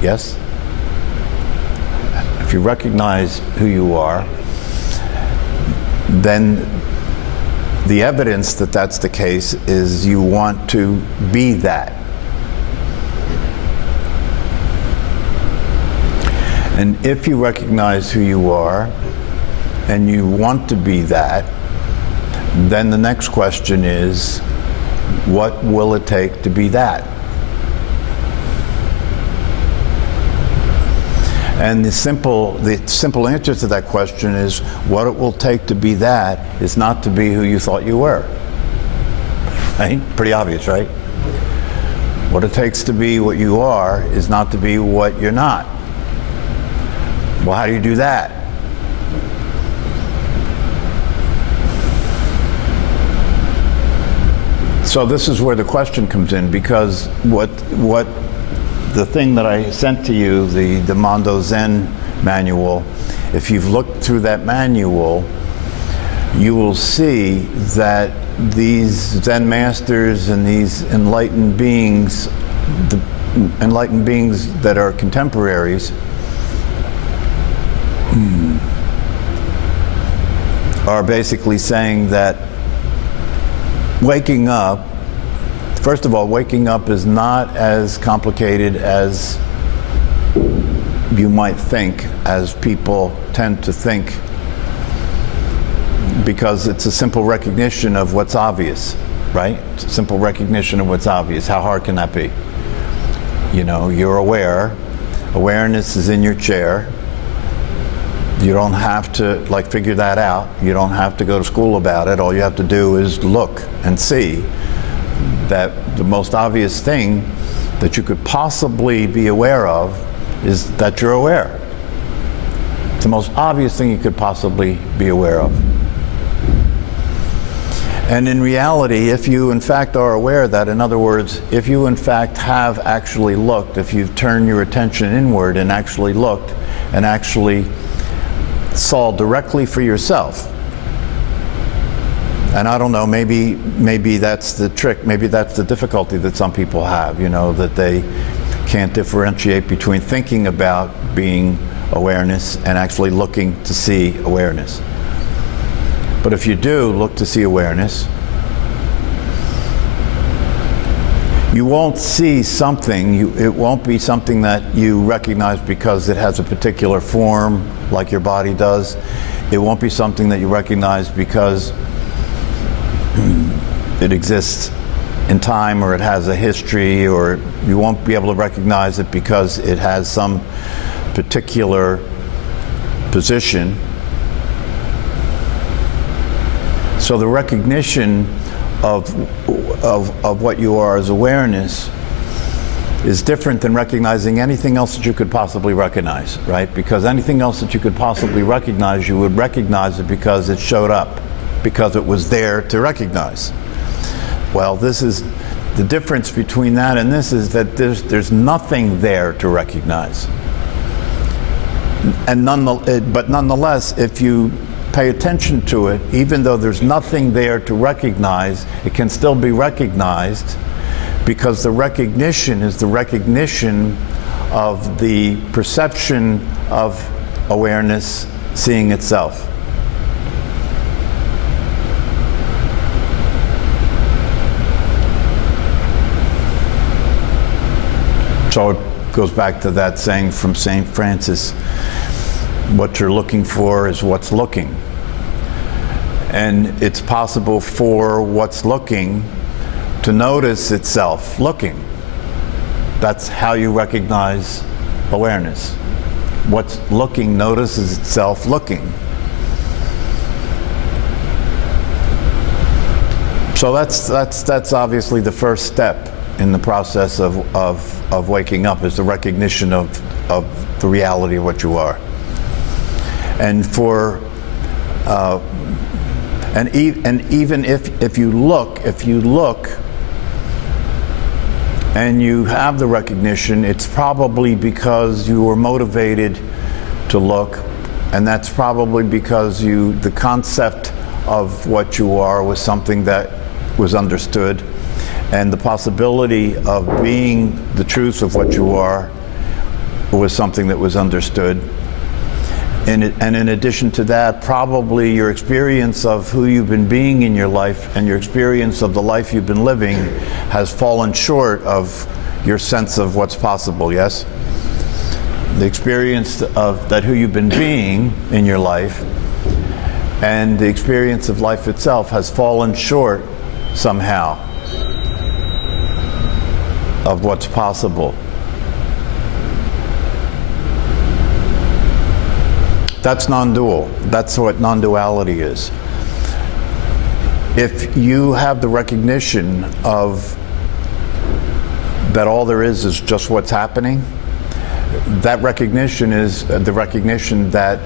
Yes? If you recognize who you are, then the evidence that that's the case is you want to be that. And if you recognize who you are and you want to be that, then the next question is, what will it take to be that? And the simple answer to that question is, what it will take to be that is not to be who you thought you were. Right? Pretty obvious, right? What it takes to be what you are is not to be what you're not. Well, how do you do that? So this is where the question comes in, because what the thing that I sent to you, the Mondo Zen manual, if you've looked through that manual, you will see that these Zen masters and these enlightened beings, the enlightened beings that are contemporaries, are basically saying that waking up, first of all, waking up is not as complicated as you might think, as people tend to think, because it's a simple recognition of what's obvious, right? It's a simple recognition of what's obvious. How hard can that be? You know, you're aware. Awareness is in your chair. You don't have to figure that out. You don't have to go to school about it. All you have to do is look and see that the most obvious thing that you could possibly be aware of is that you're aware. It's the most obvious thing you could possibly be aware of. And in reality, if you in fact are aware of that, in other words, if you in fact have actually looked, if you've turned your attention inward and actually looked and actually saw directly for yourself. And I don't know, maybe that's the trick, maybe that's the difficulty that some people have, you know, that they can't differentiate between thinking about being awareness and actually looking to see awareness. But if you do look to see awareness, you won't see something, it won't be something that you recognize because it has a particular form like your body does. It won't be something that you recognize because it exists in time or it has a history, or you won't be able to recognize it because it has some particular position. So the recognition of what you are as awareness is different than recognizing anything else that you could possibly recognize, right? Because anything else that you could possibly recognize, you would recognize it because it showed up, because it was there to recognize. Well, this is the difference between that and this, is that there's nothing there to recognize. And but nonetheless, if you pay attention to it, even though there's nothing there to recognize, it can still be recognized, because the recognition is the recognition of the perception of awareness seeing itself. So it goes back to that saying from St. Francis, what you're looking for is what's looking. And it's possible for what's looking to notice itself looking. That's how you recognize awareness. What's looking notices itself looking. So that's obviously the first step in the process of waking up, is the recognition of the reality of what you are. And for and even if you look and you have the recognition, it's probably because you were motivated to look, and that's probably because the concept of what you are was something that was understood, and the possibility of being the truth of what you are was something that was understood. And in addition to that, probably your experience of who you've been being in your life and your experience of the life you've been living has fallen short of your sense of what's possible, yes? The experience of that who you've been being in your life and the experience of life itself has fallen short somehow of what's possible. That's non-dual. That's what non-duality is. If you have the recognition of that all there is just what's happening, that recognition is the recognition that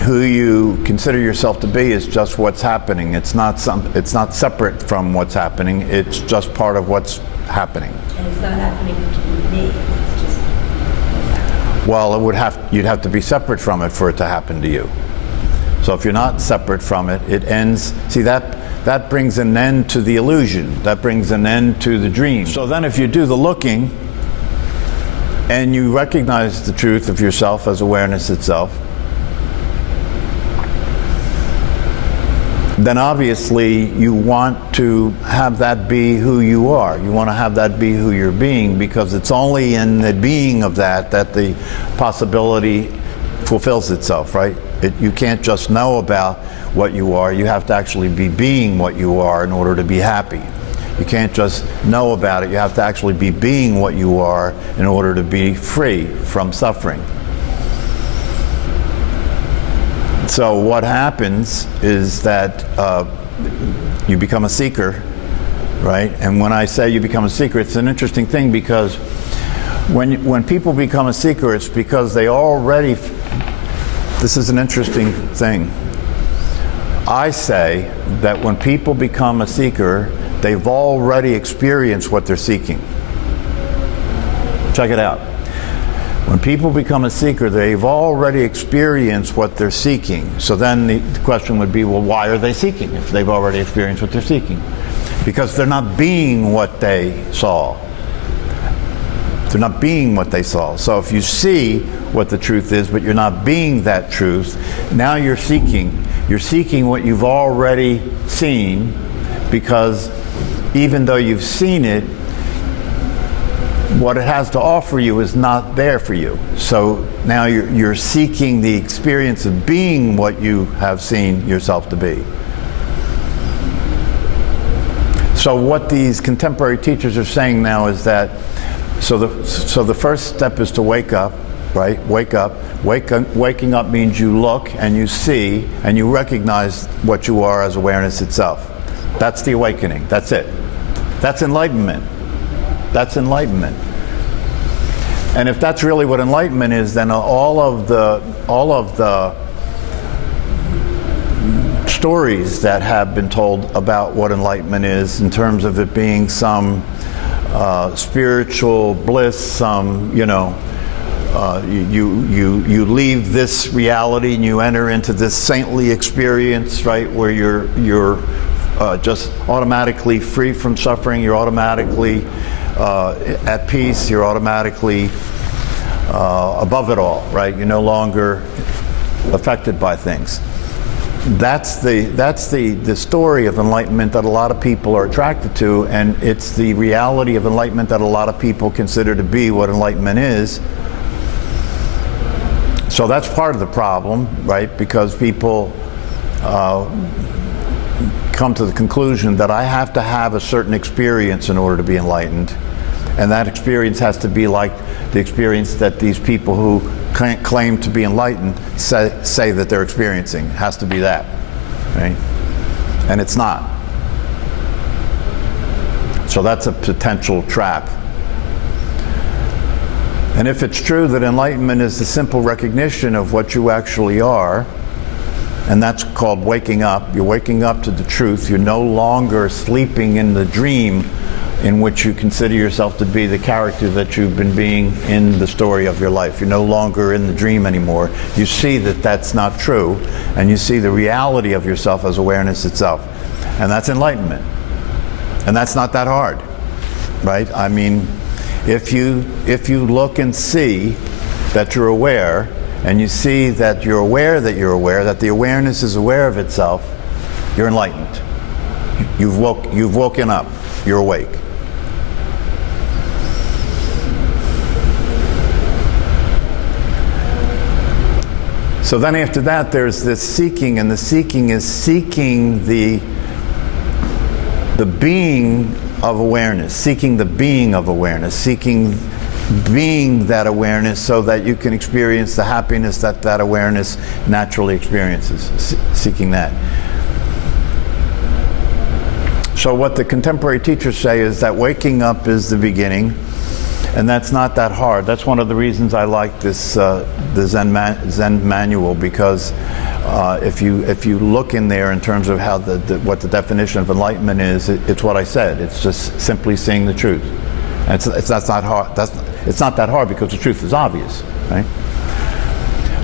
who you consider yourself to be is just what's happening. It's not separate from what's happening. It's just part of what's happening. And it's not happening to me. It's just what's happening. Well, you'd have to be separate from it for it to happen to you. So if you're not separate from it, it ends. See, that brings an end to the illusion. That brings an end to the dream. So then if you do the looking and you recognize the truth of yourself as awareness itself, then obviously you want to have that be who you are. You want to have that be who you're being, because it's only in the being of that the possibility fulfills itself, right? You can't just know about what you are. You have to actually be being what you are in order to be happy. You can't just know about it. You have to actually be being what you are in order to be free from suffering. So what happens is that you become a seeker, right? And when I say you become a seeker, it's an interesting thing, because when people become a seeker, it's because they already, this is an interesting thing. I say that when people become a seeker, they've already experienced what they're seeking. Check it out. When people become a seeker, they've already experienced what they're seeking. So then the question would be, well, why are they seeking if they've already experienced what they're seeking? Because they're not being what they saw. They're not being what they saw. So if you see what the truth is, but you're not being that truth, now you're seeking. You're seeking what you've already seen, because even though you've seen it, what it has to offer you is not there for you. So now you're seeking the experience of being what you have seen yourself to be. So what these contemporary teachers are saying now is that, so the first step is to wake up, right? Wake up. Waking up means you look and you see and you recognize what you are as awareness itself. That's the awakening. That's it. That's enlightenment. That's enlightenment. And if that's really what enlightenment is, then all of the stories that have been told about what enlightenment is, in terms of it being some spiritual bliss, some, you leave this reality and you enter into this saintly experience, right, where you're just automatically free from suffering, you're automatically at peace, you're automatically above it all, right? You're no longer affected by things. That's the story of enlightenment that a lot of people are attracted to, and it's the reality of enlightenment that a lot of people consider to be what enlightenment is. So that's part of the problem, right? Because people come to the conclusion that I have to have a certain experience in order to be enlightened. And that experience has to be like the experience that these people who claim to be enlightened say that they're experiencing. It has to be that, right? And it's not. So that's a potential trap. And if it's true that enlightenment is the simple recognition of what you actually are, and that's called waking up, you're waking up to the truth, you're no longer sleeping in the dream in which you consider yourself to be the character that you've been being in the story of your life. You're no longer in the dream anymore. You see that that's not true, and you see the reality of yourself as awareness itself. And that's enlightenment. And that's not that hard, right? I mean, If you look and see that you're aware, and you see that you're aware, that the awareness is aware of itself, you're enlightened. You've woken up. You're awake. So then after that, there's this seeking, and the seeking is seeking the being of awareness, seeking the being of awareness, seeking being that awareness so that you can experience the happiness that that awareness naturally experiences, seeking that. So what the contemporary teachers say is that waking up is the beginning, and that's not that hard. That's one of the reasons I like this the Zen manual, because if you look in there in terms of how what the definition of enlightenment is, it's what I said. It's just simply seeing the truth. And that's not hard. It's not that hard because the truth is obvious, right?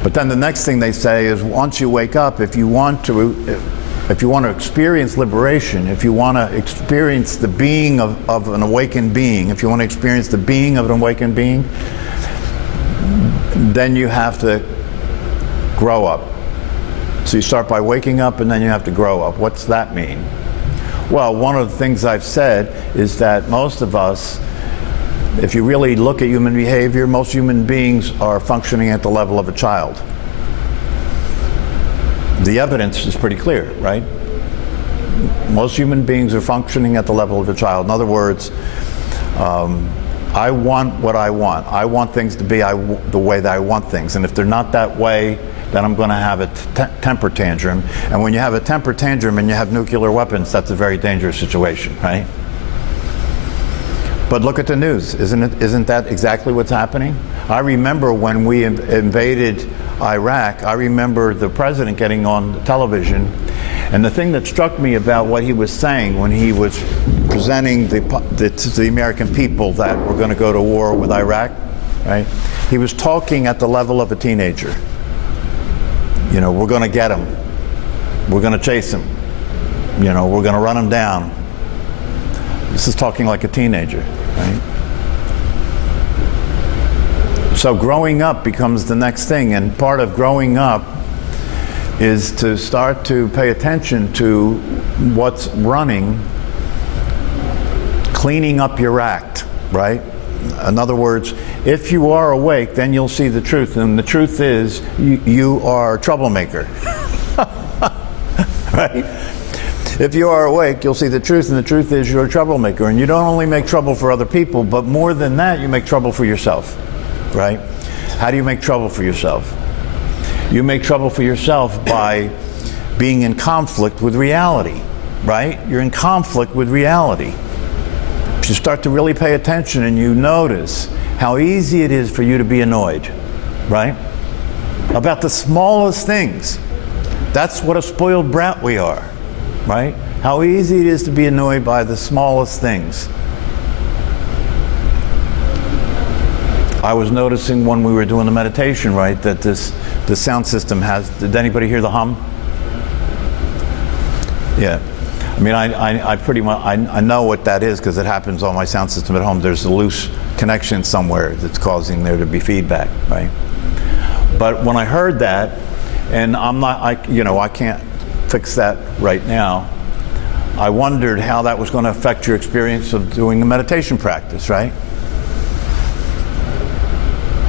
But then the next thing they say is, once you wake up, if you want to experience liberation, if you want to experience the being of an awakened being, if you want to experience the being of an awakened being, then you have to grow up. So you start by waking up, and then you have to grow up. What's that mean? Well, one of the things I've said is that most of us, if you really look at human behavior, most human beings are functioning at the level of a child. The evidence is pretty clear, right? Most human beings are functioning at the level of a child. In other words, I want what I want. I want things to be the way that I want things. And if they're not that way, then I'm going to have a temper tantrum. And when you have a temper tantrum and you have nuclear weapons, that's a very dangerous situation, right? But look at the news. Isn't that exactly what's happening? I remember when we invaded Iraq, I remember the president getting on television, and the thing that struck me about what he was saying when he was presenting to the American people that we're going to go to war with Iraq, right? He was talking at the level of a teenager. You know, we're going to get him. We're going to chase him. You know, we're going to run him down. This is talking like a teenager, right? So growing up becomes the next thing, and part of growing up is to start to pay attention to what's running, cleaning up your act, right? In other words, if you are awake, then you'll see the truth, and the truth is you are a troublemaker, right? If you are awake, you'll see the truth, and the truth is you're a troublemaker, and you don't only make trouble for other people, but more than that, you make trouble for yourself. Right? How do you make trouble for yourself? You make trouble for yourself by being in conflict with reality, right? You're in conflict with reality. If you start to really pay attention and you notice how easy it is for you to be annoyed, right? About the smallest things. That's what a spoiled brat we are, right? How easy it is to be annoyed by the smallest things. I was noticing when we were doing the meditation, right, that the sound system has, did anybody hear the hum? Yeah. I mean, I pretty much, I know what that is because it happens on my sound system at home. There's a loose connection somewhere that's causing there to be feedback, right? But when I heard that, and I can't fix that right now, I wondered how that was going to affect your experience of doing the meditation practice, right?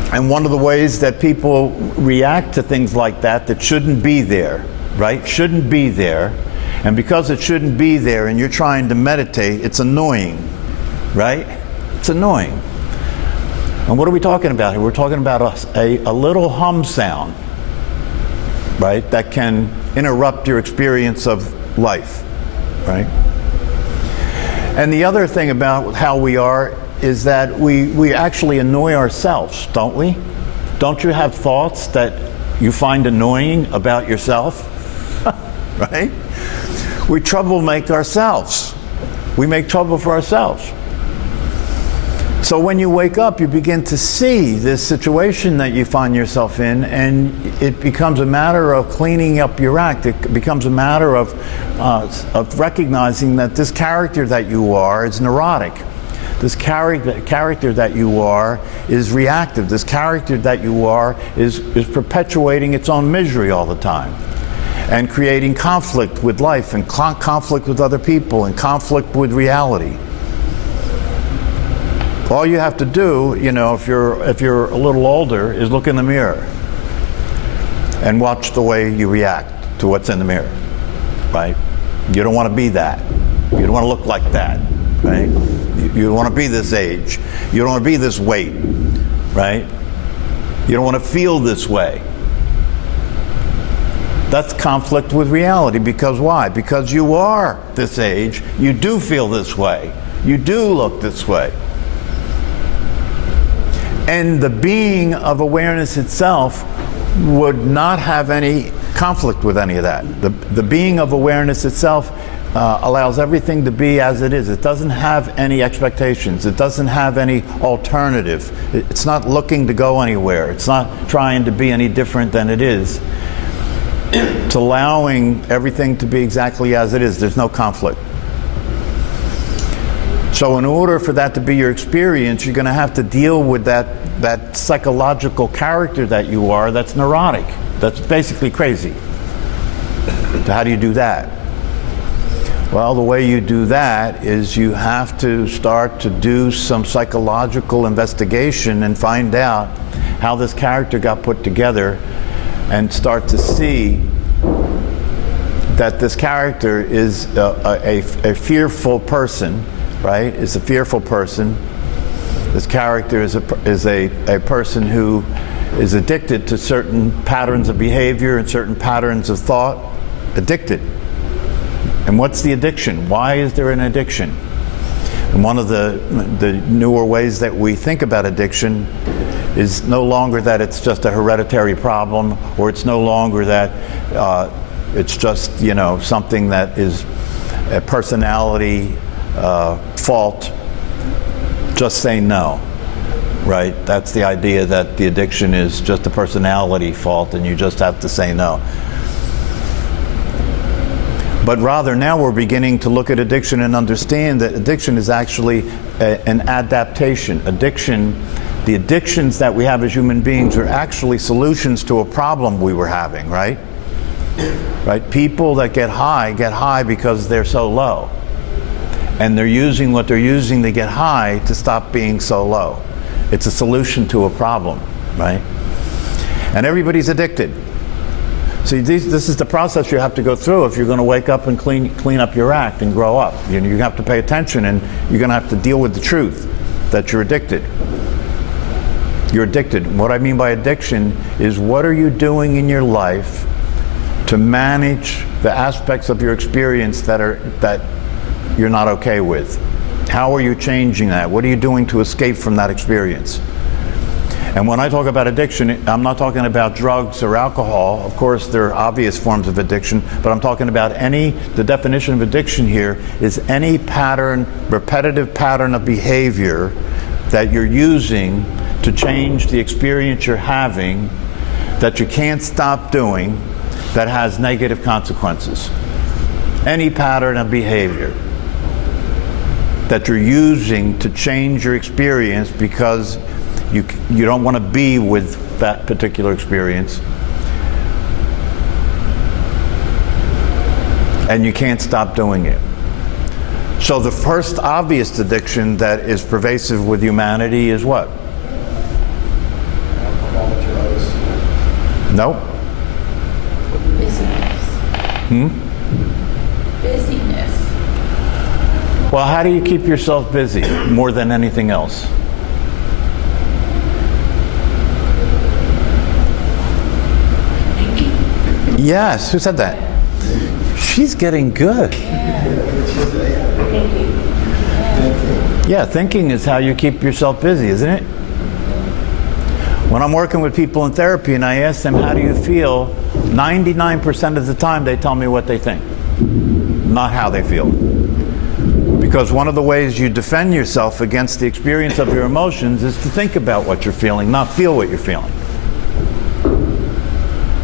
And one of the ways that people react to things like that shouldn't be there, right? Shouldn't be there. And because it shouldn't be there and you're trying to meditate, it's annoying, right? It's annoying. And what are we talking about here? We're talking about a little hum sound, right? That can interrupt your experience of life, right? And the other thing about how we are is that we actually annoy ourselves, don't we? Don't you have thoughts that you find annoying about yourself? Right? We troublemaker ourselves. We make trouble for ourselves. So when you wake up, you begin to see this situation that you find yourself in, and it becomes a matter of cleaning up your act. It becomes a matter of recognizing that this character that you are is neurotic, This character that you are is reactive. This character that you are is perpetuating its own misery all the time and creating conflict with life and conflict with other people and conflict with reality. All you have to do, you know, if you're a little older, is look in the mirror and watch the way you react to what's in the mirror, right? You don't want to be that. You don't want to look like that, right? You don't want to be this age. You don't want to be this weight, right? You don't want to feel this way. That's conflict with reality. Because why? Because you are this age. You do feel this way. You do look this way. And the being of awareness itself would not have any conflict with any of that. The being of awareness itself allows everything to be as it is. It doesn't have any expectations. It doesn't have any alternative. It's not looking to go anywhere. It's not trying to be any different than it is. It's allowing everything to be exactly as it is. There's no conflict. So in order for that to be your experience, you're going to have to deal with that psychological character that you are that's neurotic, that's basically crazy. So how do you do that? Well, the way you do that is you have to start to do some psychological investigation and find out how this character got put together and start to see that this character is a fearful person, right? Is a fearful person. This character is a person who is addicted to certain patterns of behavior and certain patterns of thought. Addicted. And what's the addiction? Why is there an addiction? And one of the newer ways that we think about addiction is no longer that it's just a hereditary problem, or it's no longer that it's just, you know, something that is a personality fault. Just say no, right? That's the idea, that the addiction is just a personality fault and you just have to say no. But rather now we're beginning to look at addiction and understand that addiction is actually an adaptation. The addictions that we have as human beings are actually solutions to a problem we were having, right? Right? People that get high because they're so low. And they're using what they're using to get high to stop being so low. It's a solution to a problem, right? And everybody's addicted. See, this is the process you have to go through if you're going to wake up and clean up your act and grow up. You know, you have to pay attention, and you're going to have to deal with the truth that you're addicted. You're addicted. What I mean by addiction is, what are you doing in your life to manage the aspects of your experience that you're not okay with? How are you changing that? What are you doing to escape from that experience? And when I talk about addiction, I'm not talking about drugs or alcohol. Of course, there are obvious forms of addiction, but I'm talking about the definition of addiction here is any pattern, repetitive pattern of behavior that you're using to change the experience you're having, that you can't stop doing, that has negative consequences. Any pattern of behavior that you're using to change your experience because you don't want to be with that particular experience, and you can't stop doing it. So the first obvious addiction that is pervasive with humanity is what? Alcohol, drugs. Nope. Busyness. Busyness. Well, how do you keep yourself busy more than anything else? Yes, who said that? She's getting good. Yeah, thinking is how you keep yourself busy, isn't it? When I'm working with people in therapy and I ask them, how do you feel? 99% of the time they tell me what they think, not how they feel. Because one of the ways you defend yourself against the experience of your emotions is to think about what you're feeling, not feel what you're feeling.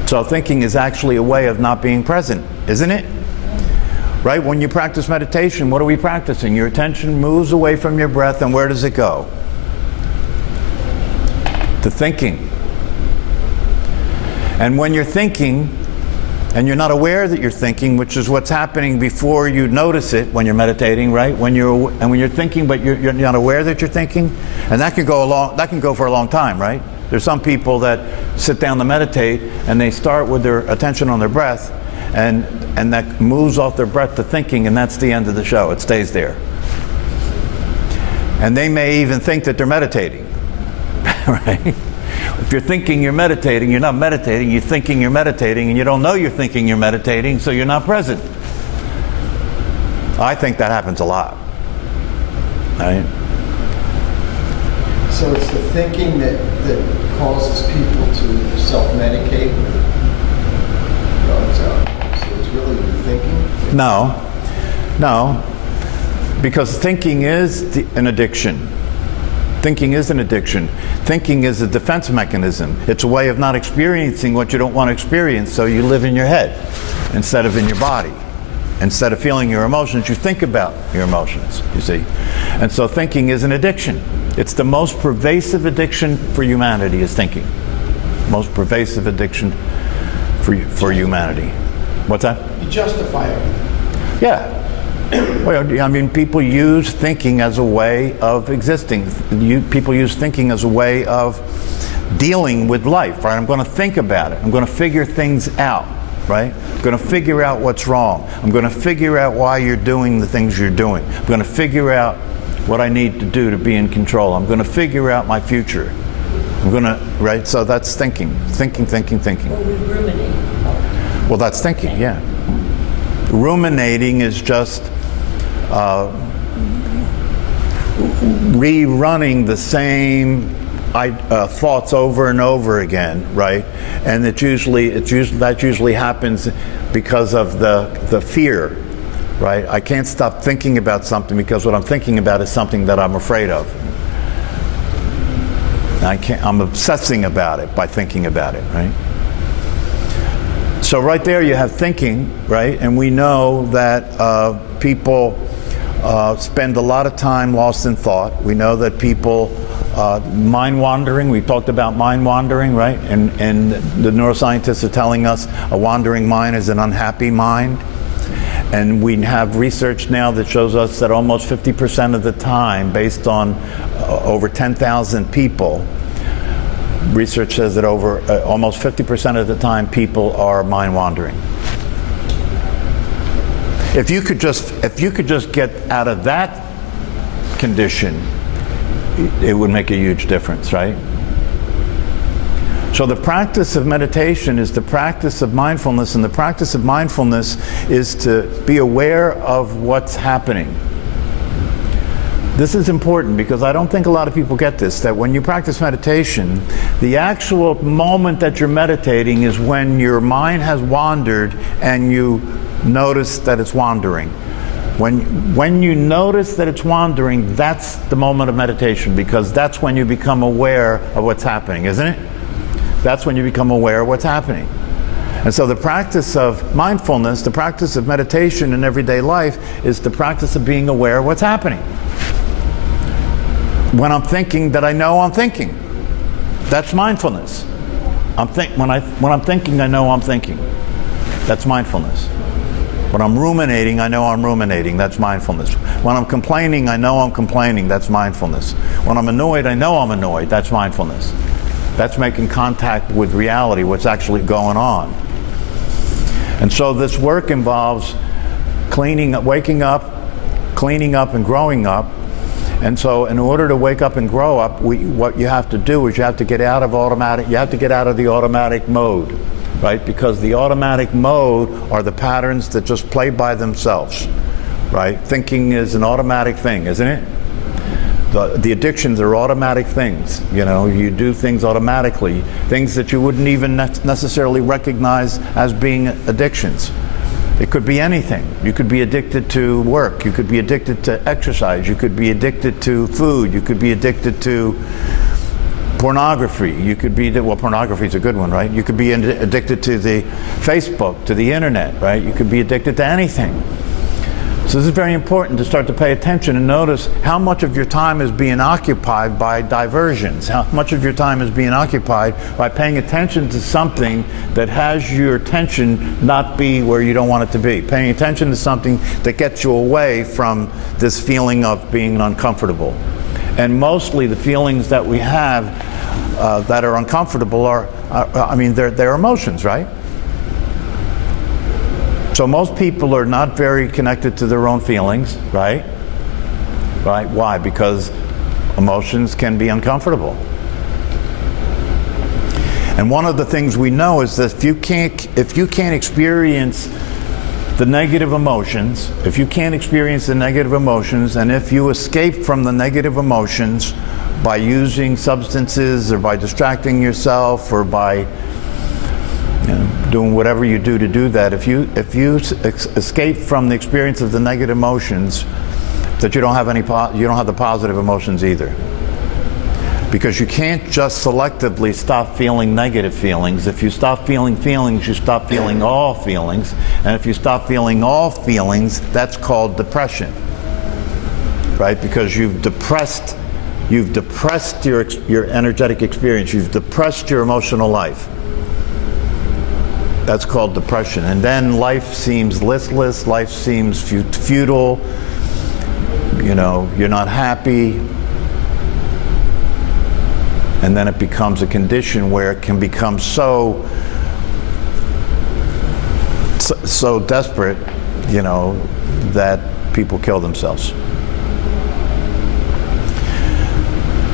So thinking is actually a way of not being present, isn't it? Right? When you practice meditation, what are we practicing? Your attention moves away from your breath, and where does it go? To thinking. And when you're thinking, and you're not aware that you're thinking, which is what's happening before you notice it when you're meditating, right? When you're thinking, but you're not aware that you're thinking, and that can go for a long time, right? There's some people that sit down to meditate, and they start with their attention on their breath, and that moves off their breath to thinking, and that's the end of the show. It stays there. And they may even think that they're meditating, right? If you're thinking you're meditating, you're not meditating, you're thinking you're meditating, and you don't know you're thinking you're meditating, so you're not present. I think that happens a lot. Right? So it's the thinking that causes people to self-medicate with drugs out. So it's really the thinking? No, because thinking is an addiction. Thinking is an addiction. Thinking is a defense mechanism. It's a way of not experiencing what you don't want to experience, so you live in your head instead of in your body. Instead of feeling your emotions, you think about your emotions, you see. And so thinking is an addiction. It's the most pervasive addiction for humanity is thinking. Most pervasive addiction for humanity. What's that? You justify everything. Yeah. Well, I mean, people use thinking as a way of existing. People use thinking as a way of dealing with life, right? I'm going to think about it. I'm going to figure things out, right? I'm going to figure out what's wrong. I'm going to figure out why you're doing the things you're doing. I'm going to figure out what I need to do to be in control. I'm going to figure out my future. I'm going to, right? So that's thinking. Thinking. Or we ruminate. Well, that's thinking, yeah. Ruminating is just rerunning the same thoughts over and over again, right? And that usually happens because of the fear, right? I can't stop thinking about something because what I'm thinking about is something that I'm afraid of. I'm obsessing about it by thinking about it, right? So right there you have thinking, right? And we know that people spend a lot of time lost in thought. We know that people mind wandering. We talked about mind wandering, right? And the neuroscientists are telling us a wandering mind is an unhappy mind. And we have research now that shows us that almost 50% of the time, based on over 10,000 people, research says that over almost 50% of the time people are mind wandering. If you could just get out of that condition, it would make a huge difference, right? So the practice of meditation is the practice of mindfulness, and the practice of mindfulness is to be aware of what's happening. This is important because I don't think a lot of people get this, that when you practice meditation, the actual moment that you're meditating is when your mind has wandered and you notice that it's wandering. When you notice that it's wandering, that's the moment of meditation, because that's when you become aware of what's happening, isn't it? That's when you become aware of what's happening. And so the practice of mindfulness, the practice of meditation in everyday life, is the practice of being aware of what's happening. When I'm thinking that I know I'm thinking, that's mindfulness. When I'm thinking, I know I'm thinking. That's mindfulness. When I'm ruminating, I know I'm ruminating. That's mindfulness. When I'm complaining, I know I'm complaining. That's mindfulness. When I'm annoyed, I know I'm annoyed. That's mindfulness. That's making contact with reality, what's actually going on. And so this work involves waking up, cleaning up, and growing up. And so in order to wake up and grow up, what you have to do is you have to get out of the automatic mode, right? Because the automatic mode are the patterns that just play by themselves, right? Thinking is an automatic thing, isn't it? The addictions are automatic things. You know, you do things automatically, things that you wouldn't even necessarily recognize as being addictions. It could be anything. You could be addicted to work. You could be addicted to exercise. You could be addicted to food. You could be addicted to pornography. You could be, well, pornography is a good one, right? You could be addicted to the Facebook, to the internet, right? You could be addicted to anything. So this is very important to start to pay attention and notice how much of your time is being occupied by diversions, how much of your time is being occupied by paying attention to something that has your attention not be where you don't want it to be, paying attention to something that gets you away from this feeling of being uncomfortable. And mostly the feelings that we have that are uncomfortable are they're emotions, right? So most people are not very connected to their own feelings, right? Right? Why? Because emotions can be uncomfortable. And one of the things we know is that if you can't experience the negative emotions, and if you escape from the negative emotions by using substances or by distracting yourself or by doing whatever you do to do that, if you escape from the experience of the negative emotions, that you don't have the positive emotions either. Because you can't just selectively stop feeling negative feelings. If you stop feeling feelings, you stop feeling all feelings. And if you stop feeling all feelings, that's called depression. Right? Because you've depressed your energetic experience. You've depressed your emotional life. That's called depression. And then life seems listless, life seems futile, you're not happy. And then it becomes a condition where it can become so desperate, that people kill themselves.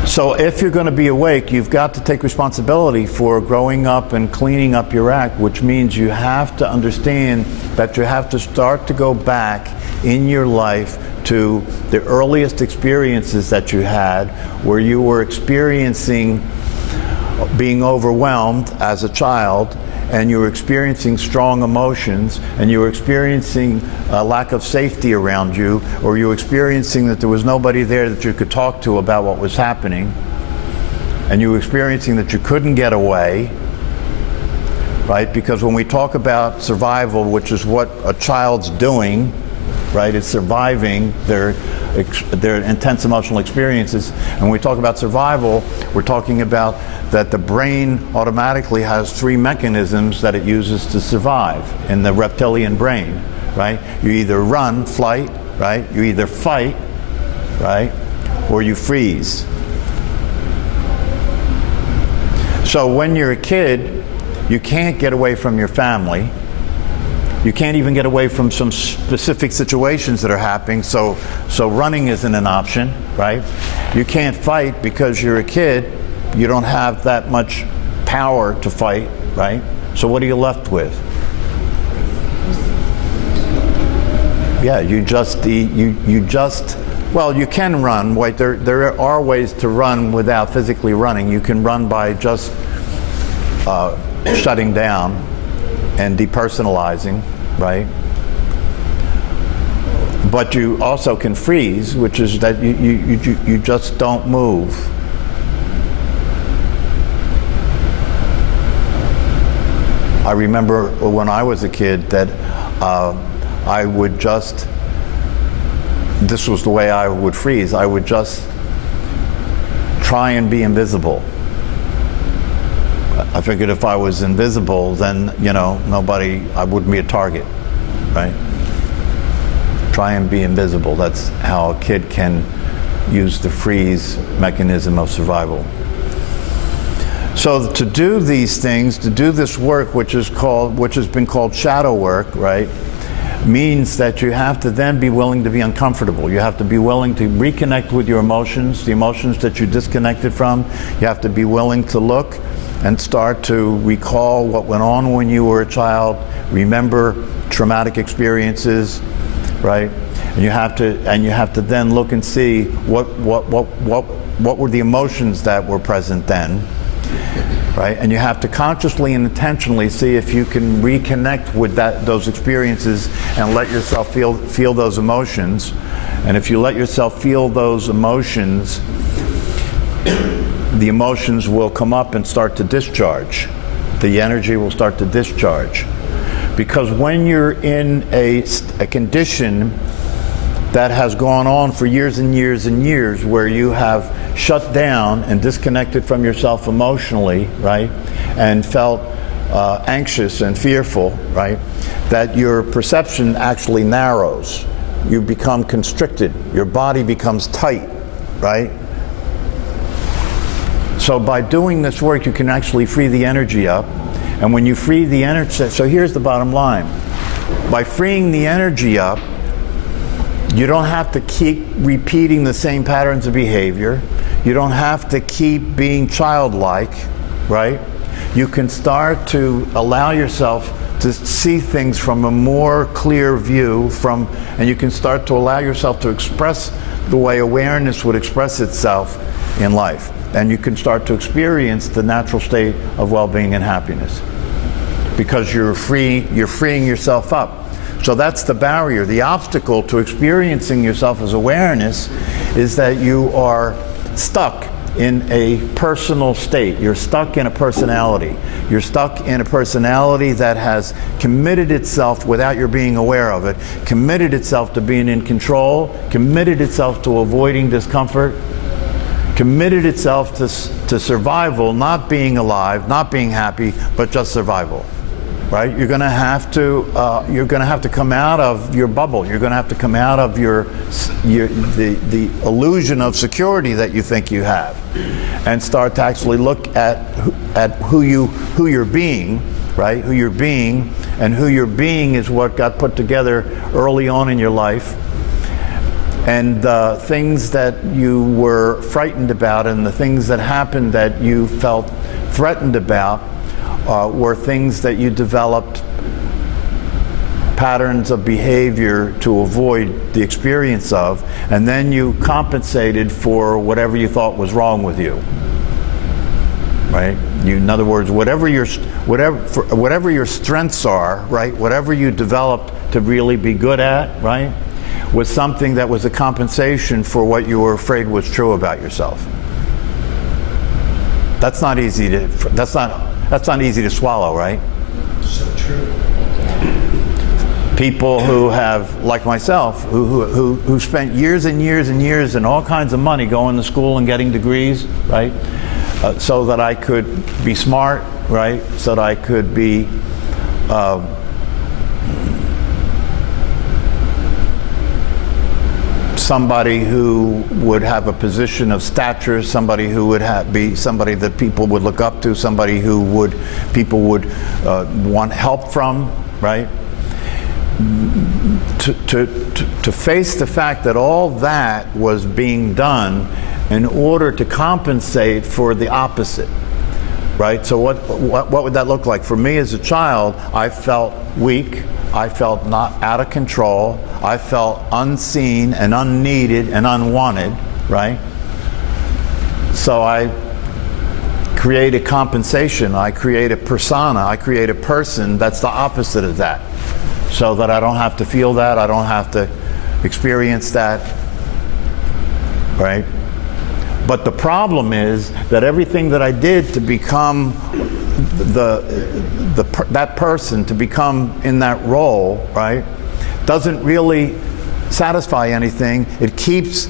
So if you're going to be awake, you've got to take responsibility for growing up and cleaning up your act, which means you have to understand that you have to start to go back in your life to the earliest experiences that you had, where you were experiencing being overwhelmed as a child, and you were experiencing strong emotions, and you were experiencing a lack of safety around you, or you were experiencing that there was nobody there that you could talk to about what was happening, and you were experiencing that you couldn't get away, right? Because when we talk about survival, which is what a child's doing, right, is surviving their intense emotional experiences. And when we talk about survival, we're talking about that the brain automatically has three mechanisms that it uses to survive in the reptilian brain, right? You either run, flight, right? You either fight, right? Or you freeze. So when you're a kid, you can't get away from your family. You can't even get away from some specific situations that are happening, so running isn't an option, right? You can't fight because you're a kid. You don't have that much power to fight, right? So what are you left with? Yeah, you can run. Wait, there are ways to run without physically running. You can run by just shutting down and depersonalizing, right? But you also can freeze, which is that you just don't move. I remember when I was a kid that I would just, this was the way I would freeze, I would just try and be invisible. I figured if I was invisible, then, I wouldn't be a target, right? Try and be invisible. That's how a kid can use the freeze mechanism of survival. So to do these things, to do this work, which has been called shadow work, right, means that you have to then be willing to be uncomfortable. You have to be willing to reconnect with your emotions, the emotions that you disconnected from. You have to be willing to look and start to recall what went on when you were a child, remember traumatic experiences, right? And you have to then look and see what were the emotions that were present then, right? And you have to consciously and intentionally see if you can reconnect with those experiences and let yourself feel those emotions. And if you let yourself feel those emotions, the emotions will come up and start to discharge. The energy will start to discharge. Because when you're in a condition that has gone on for years and years and years, where you have shut down and disconnected from yourself emotionally, right, and felt anxious and fearful, right, that your perception actually narrows. You become constricted. Your body becomes tight, right? So by doing this work, you can actually free the energy up. And when you free the energy, so here's the bottom line. By freeing the energy up, you don't have to keep repeating the same patterns of behavior. You don't have to keep being childlike, right? You can start to allow yourself to see things from a more clear view, and you can start to allow yourself to express the way awareness would express itself in life. And you can start to experience the natural state of well-being and happiness, because you're freeing yourself up. So that's the barrier. The obstacle to experiencing yourself as awareness is that you are stuck in a personal state. You're stuck in a personality. You're stuck in a personality that has committed itself, without your being aware of it, committed itself to being in control, committed itself to avoiding discomfort, committed itself to survival, not being alive, not being happy, but just survival. Right? You're going to have to come out of your bubble. You're going to have to come out of the illusion of security that you think you have, and start to actually look at who you're being, right? Who you're being, and who you're being is what got put together early on in your life. And the things that you were frightened about, and the things that happened that you felt threatened about, were things that you developed patterns of behavior to avoid the experience of, and then you compensated for whatever you thought was wrong with you. Right? In other words, whatever your strengths are, right? Whatever you developed to really be good at, right, was something that was a compensation for what you were afraid was true about yourself. That's not easy to swallow, right? So true. People who have, like myself, who spent years and years and years and all kinds of money going to school and getting degrees, right? So that I could be smart, right? So that I could be somebody who would have a position of stature, somebody who would be somebody that people would look up to, somebody who people would want help from, right? To face the fact that all that was being done in order to compensate for the opposite, right? So what would that look like? For me as a child, I felt weak. I felt not out of control. I felt unseen and unneeded and unwanted, right? So I create a compensation. I create a persona. I create a person that's the opposite of that, so that I don't have to feel that. I don't have to experience that, right? But the problem is that everything that I did to become that person, to become in that role, right, doesn't really satisfy anything. It keeps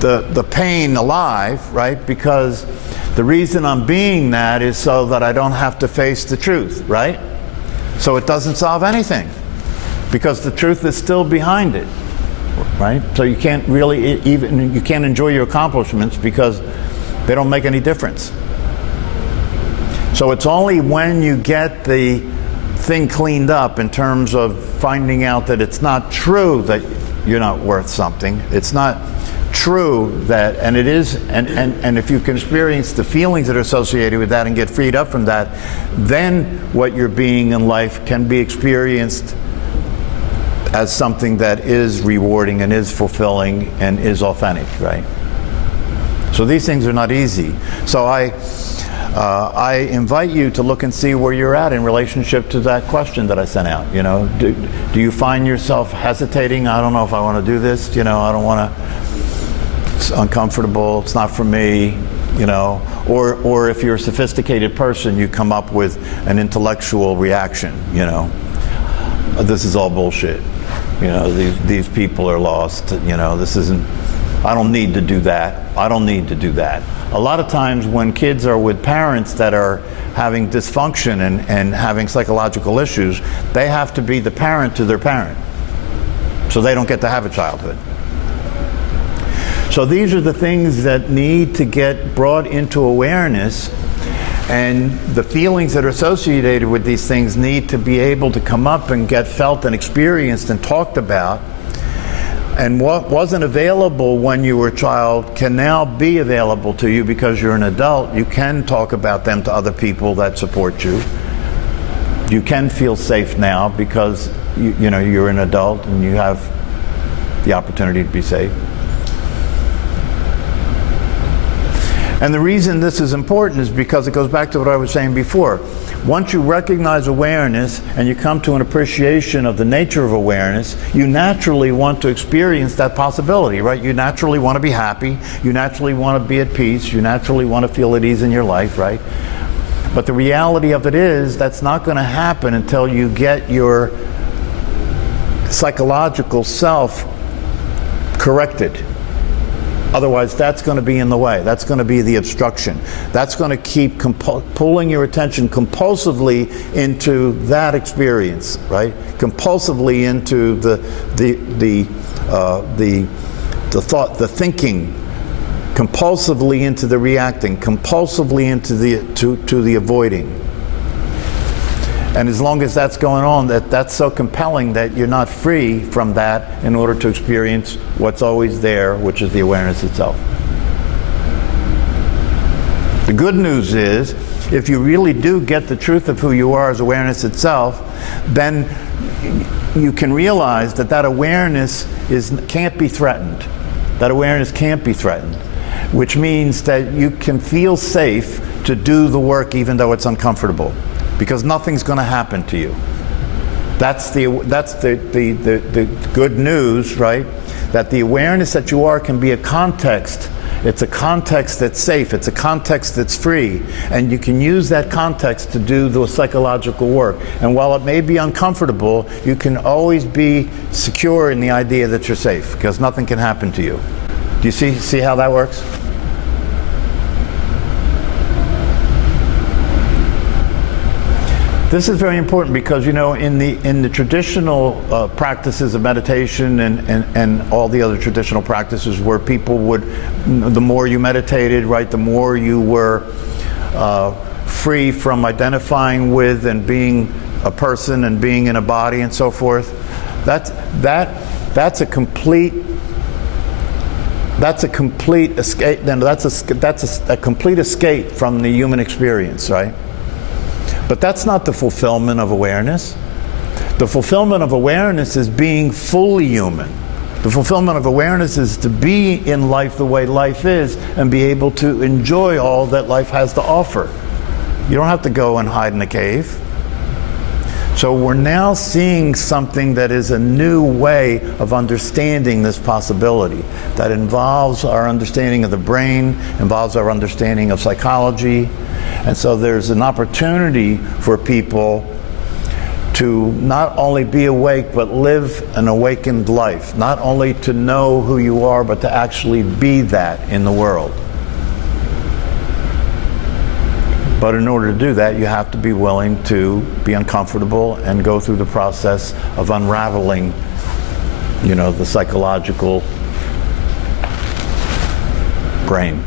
the pain alive, right? Because the reason I'm being that is so that I don't have to face the truth, right? So it doesn't solve anything, because the truth is still behind it, right? So you can't really you can't enjoy your accomplishments because they don't make any difference. So it's only when you get the thing cleaned up in terms of finding out that it's not true that you're not worth something. It's not true that, and it is, and if you can experience the feelings that are associated with that and get freed up from that, then what you're being in life can be experienced as something that is rewarding and is fulfilling and is authentic, right? So these things are not easy. So I invite you to look and see where you're at in relationship to that question that I sent out. You know, do you find yourself hesitating? I don't know if I want to do this. You know, I don't want to. It's uncomfortable. It's not for me. You know, or if you're a sophisticated person, you come up with an intellectual reaction. You know, this is all bullshit. You know, these people are lost. You know, this isn't, I don't need to do that. I don't need to do that. A lot of times when kids are with parents that are having dysfunction and having psychological issues, they have to be the parent to their parent. So they don't get to have a childhood. So these are the things that need to get brought into awareness, and the feelings that are associated with these things need to be able to come up and get felt and experienced and talked about. And what wasn't available when you were a child can now be available to you because you're an adult. You can talk about them to other people that support you. You can feel safe now because you know you're an adult and you have the opportunity to be safe. And the reason this is important is because it goes back to what I was saying before. Once you recognize awareness and you come to an appreciation of the nature of awareness, you naturally want to experience that possibility, right? You naturally want to be happy. You naturally want to be at peace. You naturally want to feel at ease in your life, right? But the reality of it is that's not going to happen until you get your psychological self corrected. Otherwise, that's going to be in the way. That's going to be the obstruction. That's going to keep pulling your attention compulsively into that experience, right? Compulsively into the thought, the thinking, compulsively into the reacting, compulsively into the avoiding. And as long as that's going on, that's so compelling that you're not free from that in order to experience what's always there, which is the awareness itself. The good news is, if you really do get the truth of who you are as awareness itself, then you can realize that awareness can't be threatened. That awareness can't be threatened, which means that you can feel safe to do the work even though it's uncomfortable, because nothing's going to happen to you. That's the good news, right? That the awareness that you are can be a context. It's a context that's safe. It's a context that's free. And you can use that context to do the psychological work. And while it may be uncomfortable, you can always be secure in the idea that you're safe, because nothing can happen to you. Do you see how that works? This is very important because, you know, in the traditional practices of meditation and all the other traditional practices where people would, the more you meditated, right, the more you were free from identifying with and being a person and being in a body and so forth. That's a complete escape. Then that's a complete escape from the human experience, right? But that's not the fulfillment of awareness. The fulfillment of awareness is being fully human. The fulfillment of awareness is to be in life the way life is and be able to enjoy all that life has to offer. You don't have to go and hide in a cave. So we're now seeing something that is a new way of understanding this possibility that involves our understanding of the brain, involves our understanding of psychology. And so there's an opportunity for people to not only be awake, but live an awakened life. Not only to know who you are, but to actually be that in the world. But in order to do that, you have to be willing to be uncomfortable and go through the process of unraveling, you know, the psychological brain.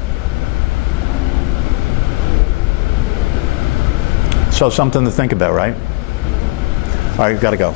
So something to think about, right? All right, you've got to go.